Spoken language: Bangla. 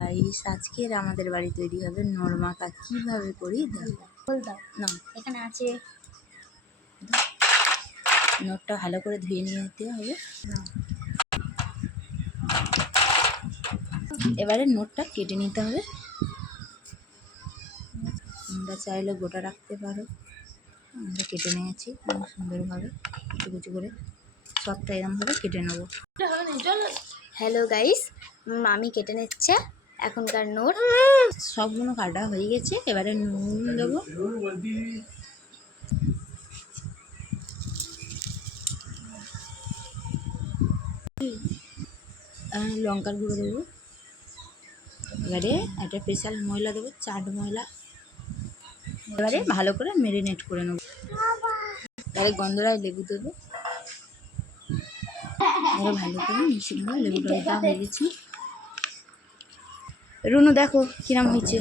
গাইস আজকের আমাদের বাড়ি তৈরি হবে নরমাকা। কিভাবে করি দেখো। না এখানে আছে নোটটা ভালো করে ধুয়ে নিতে হবে। এবারে নোটটা কেটে নিতে হবে। তোমরা চাইলে গোটা রাখতে পারো, আমরা কেটে নিয়েছি সুন্দরভাবে কুচি কুচি করে। সবটা এরকমভাবে কেটে নেবো। হ্যালো গাইস, মামি কেটে নিচ্ছে এখনকার নোট। সবগুলো কাটা হয়ে গেছে। এবারে নুন দেবো, লঙ্কার গুঁড়ো দেবো। এবারে একটা স্পেশাল ময়লা দেবো, চাট ময়লা। এবারে ভালো করে ম্যারিনেট করে নেবো। এবারে গন্ধরায় লেবু দেবো। এবারে ভালো করে মিশিয়ে নেবো। লেবুটা দেওয়া হয়ে গেছে। রুনু দেখো কিরম হয়েছে।